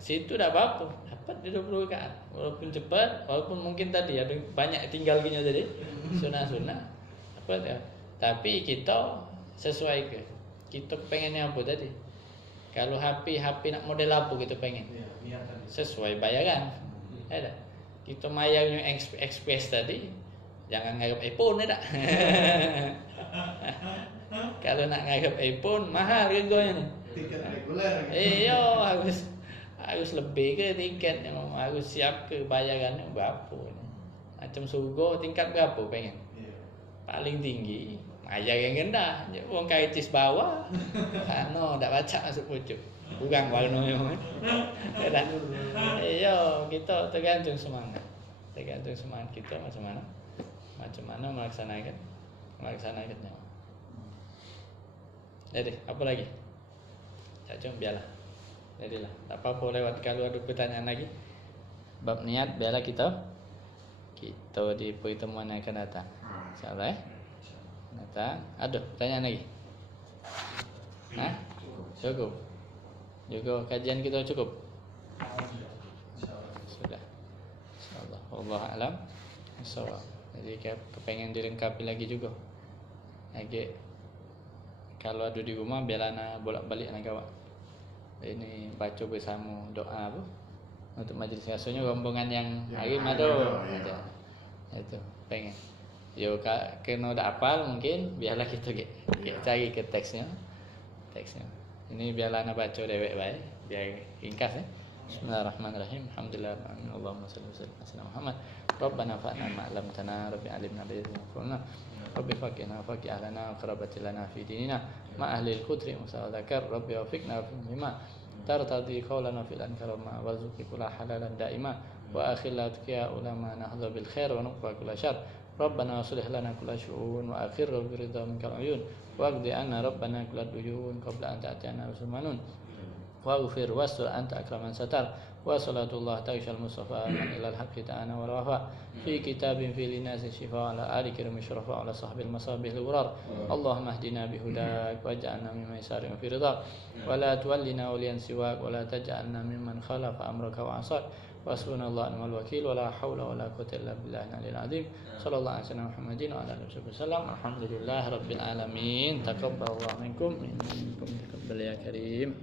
Situ dah apa-apa. Dapat di 20 rakaat. Walaupun cepat, walaupun mungkin tadi ada banyak tinggal gini tadi. Sunnah. Dapat ya. Tapi kita sesuai ke. Kita pengennya apa tadi? Kalau HP nak model apa kita pengen? Sesuai bayaran. Ada. Kita bayarnya express tadi, jangan ngarep iPhone tak? Kalau nak ngarep iPhone mahal harganya ni. Tiket reguler. Iya, harus lebih ke tiket yang harus siap ke bayarannya berapa ni. Macam surga tingkat berapa pengen? Paling tinggi. Ajar yang rendah, orang kaitis bawah, tak baca masuk pucuk, kurang warnanya. Iya, kita tergantung semangat kita macam mana melaksanakannya. Jadi apa lagi? Cuma biarlah, jadilah. Tak apa-apa lewat kalau ada pertanyaan lagi. Bab niat biarlah kita di pertemuan yang akan datang. Insyaallah. Datang. Aduh, pertanyaan lagi. Hah? Cukup. Juga kajian kita cukup. Sudah. Insyaallah. Wallahu a'lam. Insyaallah. Jadi kepengen dilengkapi lagi juga. Lagi kalau ada di rumah belana bolak-balik nak gawat. Ini baca bersama doa apa? Untuk majlis biasanya rombongan yang hari mado aja. Itu pengen. Yo kena dak hafal mungkin biarlah kita cari ke teksnya. Ini biarlah nak baca dewek bae, biar ringkas ya. Bismillahirrahmanirrahim. Alhamdulillah. Allahumma shalli wa sallim ala Muhammad. Rabbana fa'na ma 'allamtana, rabbi 'allimna bi ilmina. Rabbi faqihna faqih ahlana wa qarabat lana fi dinina ma ahli al-qudri musawadakar. Rabbi wafiqna bima tartadi qawlana fil ankarama warzuqi kulla halalan daima wa akhilla atqiya ulama nahdha bil khair wa nuqfa kulla syarr. Rabbana aslih lana kulla syu'un wa akhir bi ridha minkal uyun waqdi anna rabbana kulla duyun qabla an ta'tiyana rusulmanun waghfir wastur anta akraman satar wa salatullah ta'ishal mustafa man ilal haqqi ta'ana wa rafa fi kitabin fi linasi shifa ala ali kiram syarafa ala sahbil masabih lurar Allahumma hdina bihudak waj'alna mimman yasari'u fi ridha wa la tuwallina waliyan siwak wa la taj'alna mimman khalafa amraka wa asak wasbunallahu wa ni'mal wakil wa la hawla wa la quwwata illa billahi al-'aliyyil 'azim sallallahu alaihi wasallam Muhammadin wa ala alihi wasallam alhamdulillahi rabbil alamin taqabbalallahu minkum taqabbal ya karim.